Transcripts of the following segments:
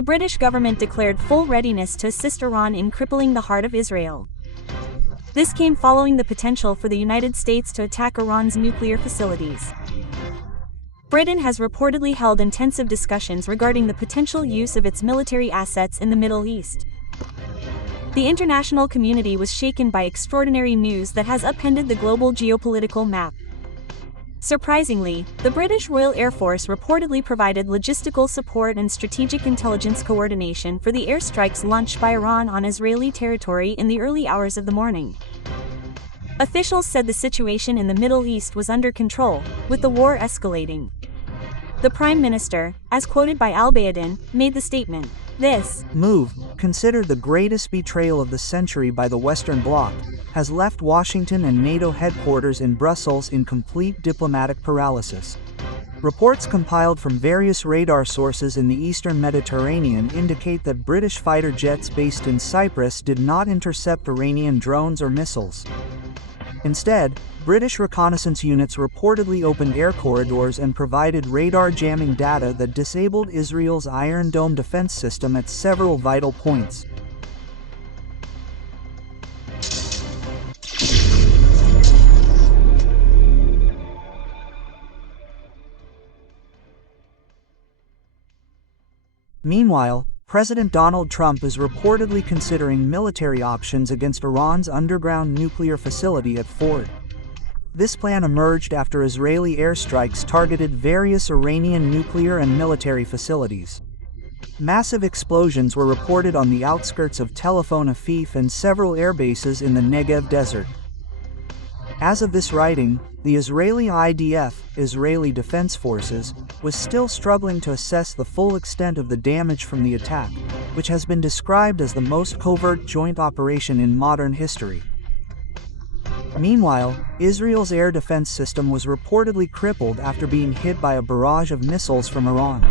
the British government declared full readiness to assist Iran in crippling the heart of Israel. This came following the potential for the United States to attack Iran's nuclear facilities. Britain has reportedly held intensive discussions regarding the potential use of its military assets in the Middle East. The international community was shaken by extraordinary news that has upended the global geopolitical map. Surprisingly, the British Royal Air Force reportedly provided logistical support and strategic intelligence coordination for the airstrikes launched by Iran on Israeli territory in the early hours of the morning. Officials said the situation in the Middle East was under control, with the war escalating. The Prime Minister, as quoted by Al-Bayadin, made the statement, "This move, considered the greatest betrayal of the century by the Western Bloc, has left Washington and NATO headquarters in Brussels in complete diplomatic paralysis." Reports compiled from various radar sources in the eastern Mediterranean indicate that British fighter jets based in Cyprus did not intercept Iranian drones or missiles. Instead, British reconnaissance units reportedly opened air corridors and provided radar jamming data that disabled Israel's Iron Dome defense system at several vital points. Meanwhile, President Donald Trump is reportedly considering military options against Iran's underground nuclear facility at Ford. This plan emerged after Israeli airstrikes targeted various Iranian nuclear and military facilities. Massive explosions were reported on the outskirts of Tel Aviv and several airbases in the Negev desert. As of this writing, the Israeli IDF, Israeli Defense Forces, was still struggling to assess the full extent of the damage from the attack, which has been described as the most covert joint operation in modern history. Meanwhile, Israel's air defense system was reportedly crippled after being hit by a barrage of missiles from Iran.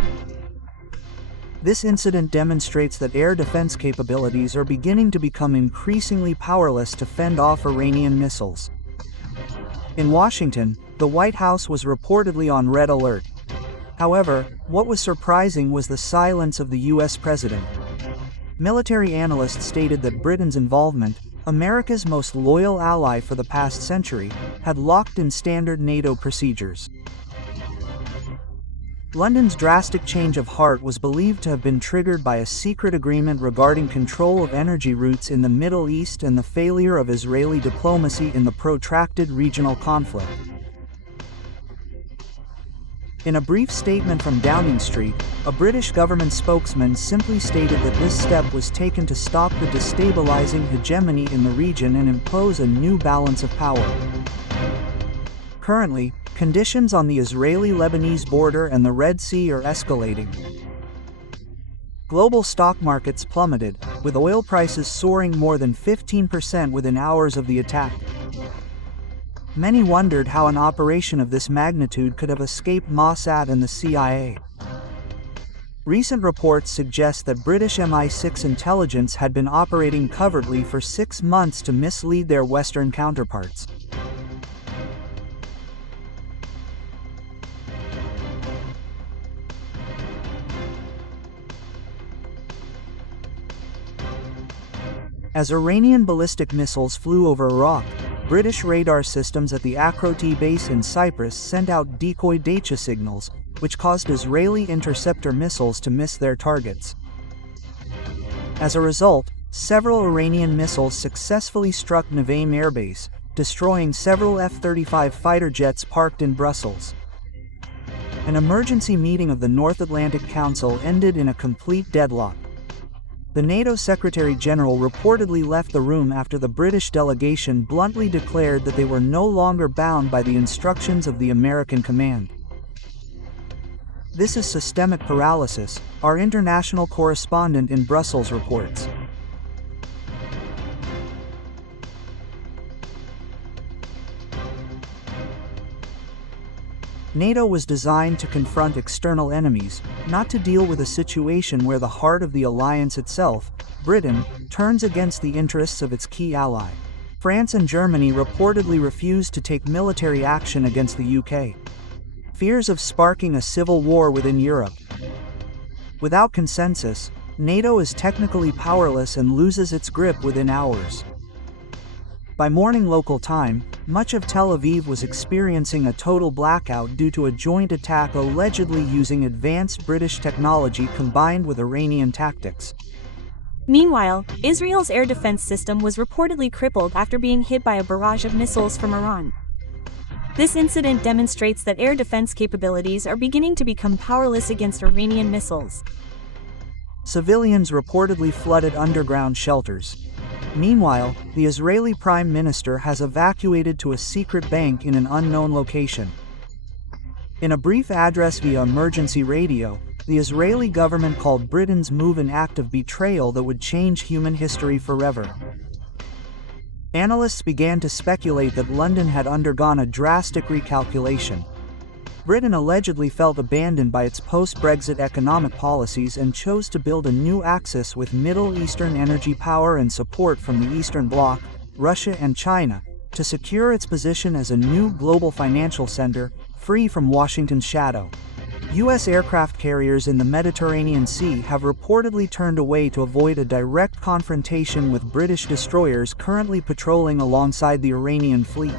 This incident demonstrates that air defense capabilities are beginning to become increasingly powerless to fend off Iranian missiles. In Washington, the White House was reportedly on red alert. However, what was surprising was the silence of the U.S. president. Military analysts stated that Britain's involvement, America's most loyal ally for the past century, had locked in standard NATO procedures. London's drastic change of heart was believed to have been triggered by a secret agreement regarding control of energy routes in the Middle East and the failure of Israeli diplomacy in the protracted regional conflict. In a brief statement from Downing Street, a British government spokesman simply stated that this step was taken to stop the destabilizing hegemony in the region and impose a new balance of power. Currently, conditions on the Israeli-Lebanese border and the Red Sea are escalating. Global stock markets plummeted, with oil prices soaring more than 15% within hours of the attack. Many wondered how an operation of this magnitude could have escaped Mossad and the CIA. Recent reports suggest that British MI6 intelligence had been operating covertly for 6 months to mislead their Western counterparts. As Iranian ballistic missiles flew over Iraq, British radar systems at the Akroti base in Cyprus sent out decoy data signals, which caused Israeli interceptor missiles to miss their targets. As a result, several Iranian missiles successfully struck Nevaim Air Base, destroying several F-35 fighter jets parked in Brussels. An emergency meeting of the North Atlantic Council ended in a complete deadlock. The NATO Secretary General reportedly left the room after the British delegation bluntly declared that they were no longer bound by the instructions of the American command. This is systemic paralysis, our international correspondent in Brussels reports. NATO was designed to confront external enemies, not to deal with a situation where the heart of the alliance itself, Britain, turns against the interests of its key ally. France and Germany reportedly refused to take military action against the UK. Fears of sparking a civil war within Europe. Without consensus, NATO is technically powerless and loses its grip within hours. By morning local time, much of Tel Aviv was experiencing a total blackout due to a joint attack allegedly using advanced British technology combined with Iranian tactics. Meanwhile, Israel's air defense system was reportedly crippled after being hit by a barrage of missiles from Iran. This incident demonstrates that air defense capabilities are beginning to become powerless against Iranian missiles. Civilians reportedly flooded underground shelters. Meanwhile, the Israeli Prime Minister has evacuated to a secret bank in an unknown location. In a brief address via emergency radio, the Israeli government called Britain's move an act of betrayal that would change human history forever. Analysts began to speculate that London had undergone a drastic recalculation. Britain allegedly felt abandoned by its post-Brexit economic policies and chose to build a new axis with Middle Eastern energy power and support from the Eastern Bloc, Russia and China, to secure its position as a new global financial center, free from Washington's shadow. U.S. aircraft carriers in the Mediterranean Sea have reportedly turned away to avoid a direct confrontation with British destroyers currently patrolling alongside the Iranian fleet.